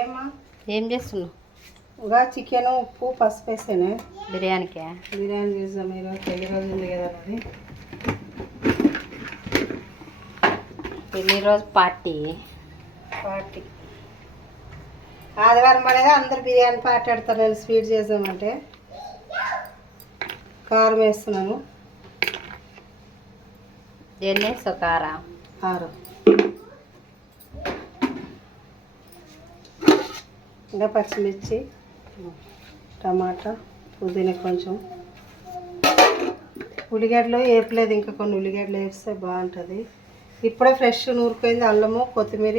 ఏమా ఏం చేస్తున్నావు? ఇంకా చికెన్ ఉప్పు పసుపు వేసానే బిర్యానీకే. బిర్యానీ చేద్దాం ఈరోజు పెళ్లి రోజు ఉంది కదా అని. పెళ్లి రోజు పార్టీ ఆదివారం పడేగా అందరు బిర్యానీ పార్టీ ఆడతారు. నేను స్వీట్ చేద్దామంటే కారం వేస్తున్నాను. ఎన్ని వేస్తావు కారం? 6. ఇంకా పచ్చిమిర్చి, టమాటా, పుదీనా కొంచెం, ఉల్లిగడ్డలు వేపలేదు, ఇంకా కొన్ని ఉల్లిగడ్డలు వేస్తే బాగుంటుంది. ఇప్పుడే ఫ్రెష్ నూరుపోయింది అల్లము కొత్తిమీర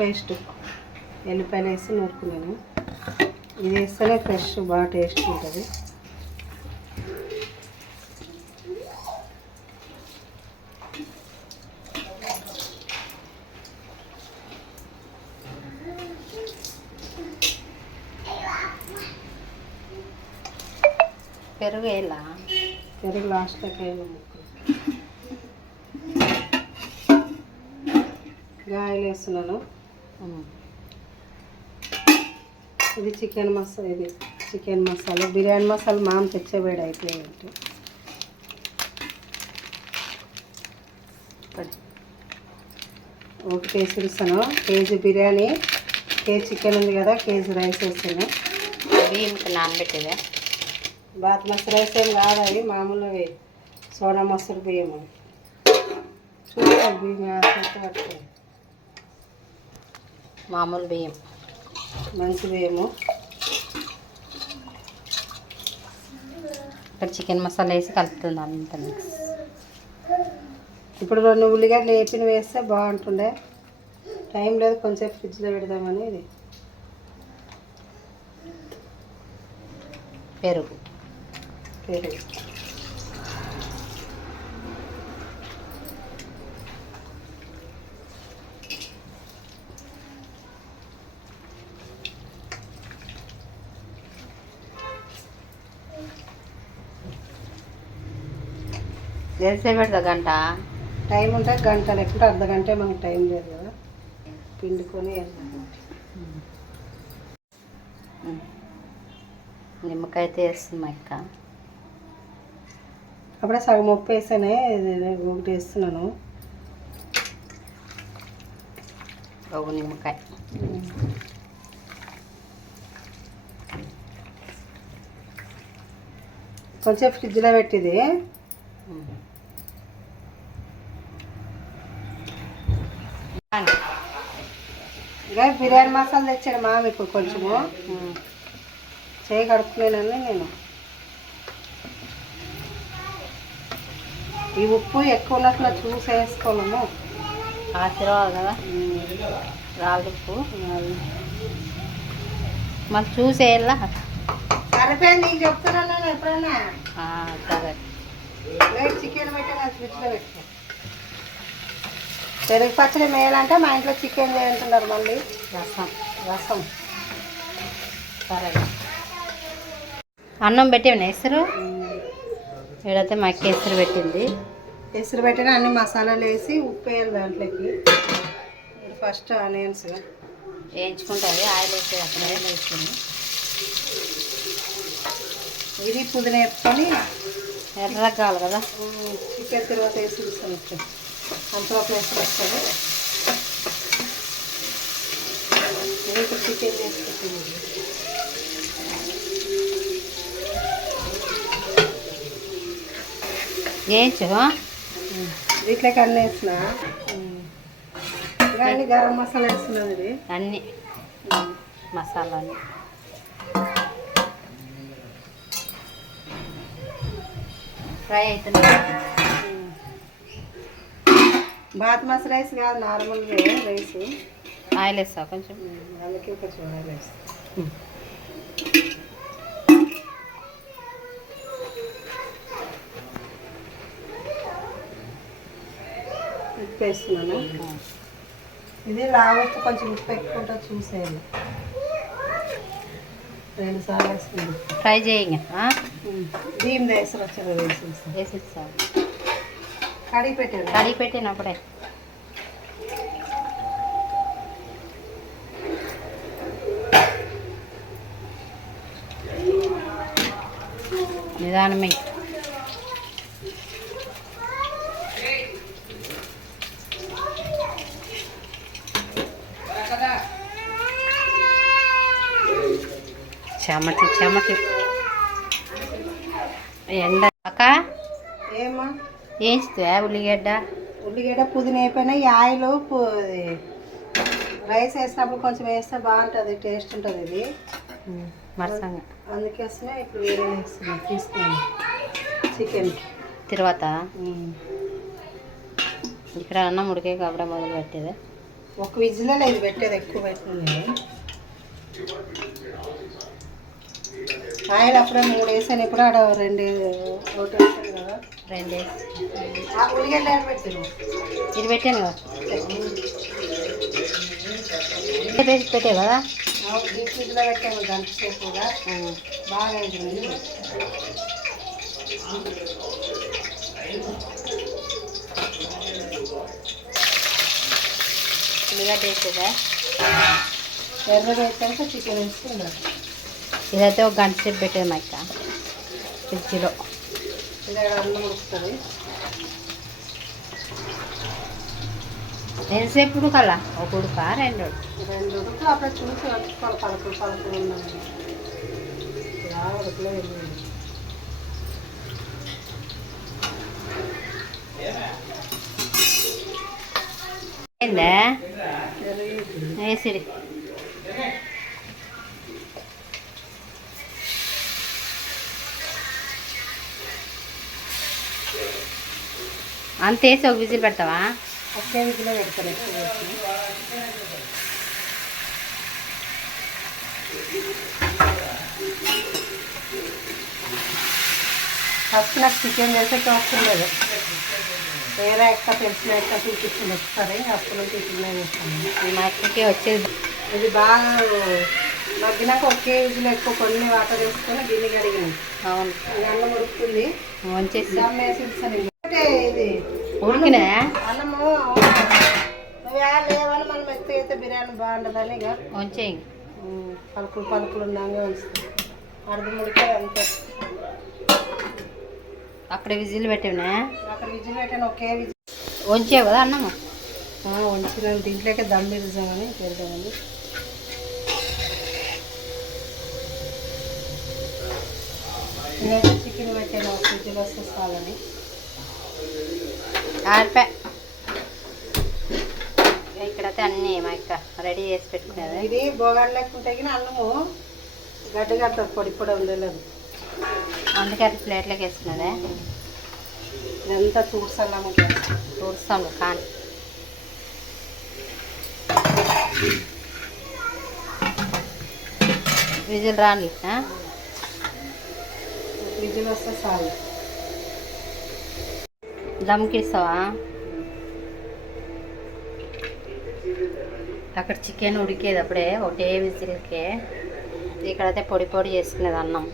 పేస్ట్, ఎల్లిపాయలు వేసి నూరుకున్నాను. ఇది వేస్తేనే ఫ్రెష్ బాగా టేస్ట్ ఉంటుంది. పెరుగు వేయాలా? పెరుగు లాస్ట్లోకి వేయాలి. గాయలు వేస్తున్నాను. ఇది చికెన్ మసాలా, బిర్యానీ మసాలా మామ తెచ్చేవాడు అయిపోయింది. ఒక కేజీ ఇస్తాను. కేజీ బిర్యానీ, కేజీ చికెన్ ఉంది కదా, కేజీ రైస్ వేస్తాను. బియ్యంకి నానబెట్టేదా? బాస్మతి రైస్ ఏం కాదు, అవి మామూలుగా సోనా మసూరు బియ్యం. చూడాలి బియ్యం పట్టుకోండి. మామూలు బియ్యం, మంచి బియ్యము. ఇక్కడ చికెన్ మసాలా వేసి కలుపుతుంది అంత మిక్స్. ఇప్పుడు 2 ఉల్లిగడ్డలు వేపిన వేస్తే బాగుంటుండే. టైం లేదు, కొంచెం ఫ్రిడ్జ్లో పెడదామని. ఇది పెరుగు ఎంతసేపు పెడతా? గంట టైం ఉంటే గంట, లేకుంటే అర్ధ గంట. మనకు టైం లేదు కదా, పిండుకొని నిమ్మకాయ అయితే వేస్తుంది మా అక్క. అప్పుడే సగం ఉప్పు వేసానే, ఒకటి వేస్తున్నాను. ఒక నిమ్మకాయ. కొంచెం ఫ్రిడ్జ్లో పెట్టింది. ఇంకా బిర్యానీ మసాలా తెచ్చాడు మామ. ఇప్పుడు కొంచెము చేయి కడుక్కునేనని నేను. ఈ ఉప్పు ఎక్కువ ఉన్నట్లు చూసి వేసుకోలేము. ఆశీర్వాదం కదా, రాళ్ళు ఉప్పు మరి చూసి వేయాలా? సరిపోయింది, నీకు చెప్తున్నాను నేను ఎప్పుడైనా. సరే, చికెన్ పెట్టా ఫ్రిడ్జ్లో పెట్టా. పెరుగు పచ్చడి మేయాలంటే మా ఇంట్లో చికెన్ చేయంటున్నారు. మళ్ళీ రసం సరే. అన్నం పెట్టేమన్నా ఎసురు? ఇక్కడైతే మా అక్క ఎసురు పెట్టింది. ఎసురు పెట్టిన అన్ని మసాలాలు వేసి ఉప్పు వేయాలి దాంట్లోకి. ఫస్ట్ ఆనియన్స్ వేయించుకుంటుంది, ఆయిల్ వేసి అక్కడ వేస్తుంది. ఇది పుదీనా వేసుకొని ఎర్రగా కావాలి కదా. చికెన్ తర్వాత వేసి ఇస్తాను. అంతలో వేసి వస్తుంది. ఇప్పుడు చికెన్ వేసుకుంటుంది. వేయించు. వీటిలోకి అన్నీ వేసిన, ఇంకా అన్ని గరం మసాలా వేస్తున్నది. ఇది అన్నీ మసాలాలు ఫ్రై అవుతుంది. బాస్మతి రైస్ కాదు, నార్మల్ రైస్. ఆయిల్ వేస్తావు కొంచెం, అందుకే కొంచెం ఆయిల్ వేస్తాను. ఉప్పు వేస్తున్నాను. ఇది లావుప్పు, కొంచెం ఉప్పు ఎక్కువ చూసేయాలి. 2 సార్లు వేసుకుంది. ఫ్రై చేయండి. బియ్యం వేసారు వచ్చారు వేసిస్తాను. కడిగి పెట్టాను అప్పుడే నిదానమే. చెమటి చెమటి ఎండ అక్క ఏమా వేస్తా ఉల్లిగడ్డ ఉల్లిగడ్డ పుదీనా అయిపోయినా ఈ ఆయిల్ రైస్ వేసినప్పుడు కొంచెం వేస్తే బాగుంటుంది, టేస్ట్ ఉంటుంది ఇది మరసంగా. అందుకోసమే ఇప్పుడు వేరే వేస్తున్నాం తీసుకున్నాను చికెన్కి. తర్వాత ఇక్కడ అన్నం ఉడికే కాబట్టి మొదలు పెట్టేది. ఒక విజిల్లో ఇది పెట్టేది, ఎక్కువ పెట్టింది. ఆయిల్ అప్పుడే 3 వేసాను, ఇప్పుడు ఆడ 2 ఒకటి వేసాను కదా, 2 వేసి ఉల్లిగడ్డ పెట్టాను. ఇది పెట్టాను కదా, పెట్టావు కదా. ఈ ఫ్రిడ్జ్లో పెట్టాము గంట సేపుగా, బాగా అయింది. ఉల్లిగడ్డ వేసేదా, ఎర్రగా వేసాక చికెన్ వేసి ఉండాలి. ఇదైతే ఒక గంట సేపు పెట్టేది మా అక్క ఫ్రిడ్జ్లో. ఇది అన్నం ఉడుకుతుంది. ఎంతసేపు ఉడకాలా? ఒక ఉడక 2 ఉడుకు అప్పుడే చూసి వండుకోవాలి. పలుకులు ఉన్నాను ఇలా ఉడకలేదు. ఏందా వేసిడి అంత వేసి ఒక విజిల్ పెడతావా? ఒకే విధిలో పెడతాను. ఎక్కువ ఫస్ట్ నాకు చికెన్ చేసే అవసరం లేదు, వేరే ఎక్క తెలిసిన ఎక్క చూపించింది ఒకసారి, అప్పుడు నుంచి చిన్న చేస్తాను. మా అక్కకి వచ్చేది. ఇది బాగా మగ్గినాక ఒకే విధిలో ఎక్కువ కొన్ని వాటర్ వేసుకొని గిన్నె కడిగినాయి. అవును, అన్నం ఉడుకుతుంది, వంచేసి దమ్ వేసి ఇస్తాను. ఇది ఉడికినా అన్నము లేవని మనం ఎత్తి అయితే బిర్యానీ బాగుంటుందని ఇక వంచేయి. పలుకులు ఉన్నాగా ఉంచుతాం. అర్థం ఉడికే అంతే. అక్కడ విజిల్ పెట్టావునా? అక్కడ విజిల్ పెట్టాను, ఒకే విజిల్ వంచావు కదా అన్నము. వంచిన దీంట్లోకి దమ్ ఇద్దామని వెళ్దామని. నేనైతే చికెన్ పెట్టాను, ఫ్రిడ్జ్లో వస్తే చాలని. ఆడిపా ఇక్కడైతే అన్నీ మా అక్క రెడీ చేసి పెట్టుకునేది. ఇది బోగాడు లేకుంటే అన్నము గడ్డ కడుతుంది, పొడి ఉండలేదు. అందుకే అది ప్లేట్లోకి వేసుకున్నదే. ఇదంతా చూడ్సల్లాము చూస్తాము కానీ విజిల్ రాని విజిల్ వస్తే చాలు. దమ్కి ఇస్తావా? అక్కడ చికెన్ ఉడికేది అప్పుడే ఒకటే విజిల్కే. ఇక్కడైతే పొడి చేసుకునేది అన్నం.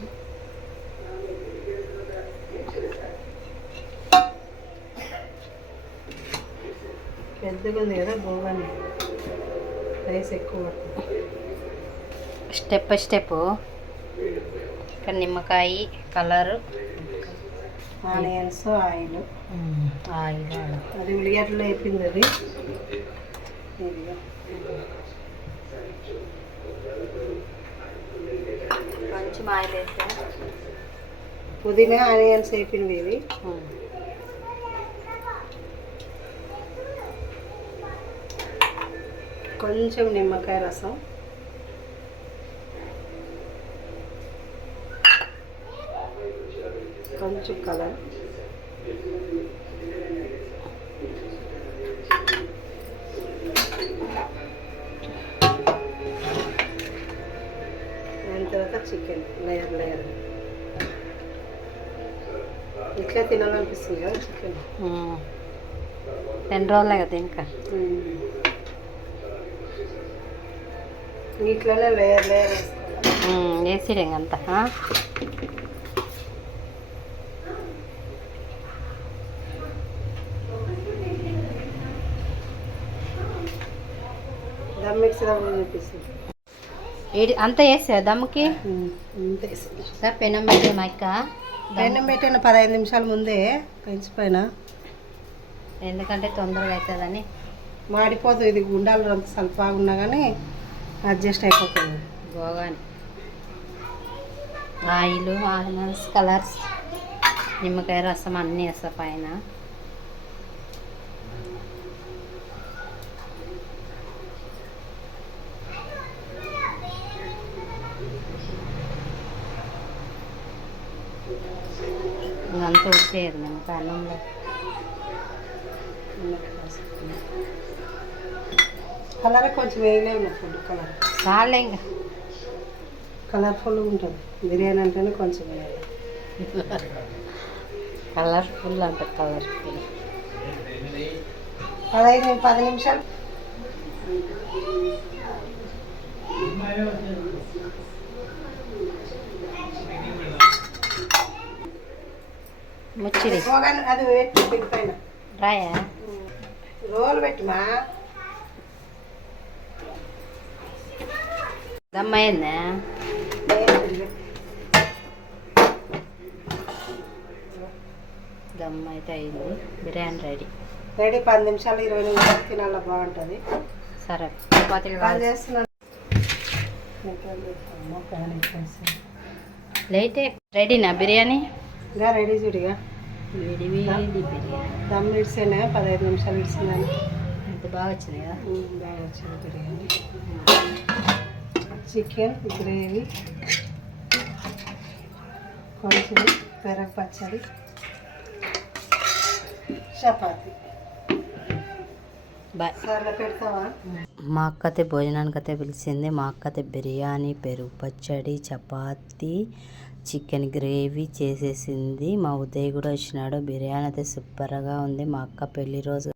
పెద్దగా ఉంది కదా బోగాని, రైస్ ఎక్కువ స్టెప్ ఇక్కడ నిమ్మకాయ, కలరు, ఆనియన్స్, ఆయిల్. అది ఉల్లిగడ్డలో అయిపోయింది. అది కొంచెం ఆయిల్ వేసా, పుదీనా, ఆనియన్స్ అయిపోయింది. ఇవి కొంచెం నిమ్మకాయ రసం, కొంచెం కలర్, దాని తర్వాత చికెన్ లేయర్. ఇట్లా తినాలనిపిస్తుంది కదా చికెన్. 2 రోజులే కదా ఇంకా. ఇట్లనే లేయర్ వేసిడే అంతా. దమ్ మిక్సీ చూపిస్తుంది. అంతా వేసావు దమ్ముకి అంతే. ఇంకా పెనం పెట్టే మా అక్క పెనం పెట్టిన 15 నిమిషాల ముందే పెంచిపోయినా, ఎందుకంటే తొందరగా అవుతుందని. మాడిపోదు, ఇది గుండాలు అంత సల్పాగా ఉన్నా కానీ అడ్జస్ట్ అయిపోతుంది. గోగాని ఆయిల్, ఆల్మండ్స్, కలర్స్, నిమ్మకాయ రసం అన్నీ వేస్తా పైన. ఇంకంతా ఉడిచేయదు ఇంకా అన్నంలో. కలర్ కొంచెం వేయలేము, ఫుడ్ కలర్ చాలే ఇంకా కలర్ఫుల్గా ఉంటుంది. బిర్యానీ అంటేనే కొంచెం వేయాలి. కలర్ఫుల్ అంట, కలర్ఫుల్. 10 నిమిషాలు ముచ్చిడి అది పెట్టి దిగిపోయిన రాయా రోల్ పెట్టుమా. దమ్మైందా? దమ్ అయితే అయింది. బిర్యానీ రెడీ. 10 నిమిషాలు 20 నిమిషాలు తినాల, బాగుంటుంది. సరే చపాతీలు బాగా చేస్తున్నాను. లేటే రెడీనా బిర్యానీ? ఇంకా రెడీ చూడిగా. వేడి వేడి బిర్యానీ దమ్ ఇడిసేనే 15 నిమిషాలు ఇడిసిందని. ఎంత బాగా వచ్చింది కదా. బాగా వచ్చింది బిర్యానీ. చికెన్ గ్రేవీ, కొంచెం పెరగ పచ్చడి, చపాతి. బాయ్. సర్లే పెడతావా? మా అక్కతే భోజనానికైతే పిలిచింది. మా అక్కతే బిర్యానీ, పెరుగు పచ్చడి, చపాతి, చికెన్ గ్రేవీ చేసేసింది. మా ఉదయ్ కూడా వచ్చినాడు. బిర్యానీ అయితే సూపర్గా ఉంది. మా అక్క పెళ్లి రోజు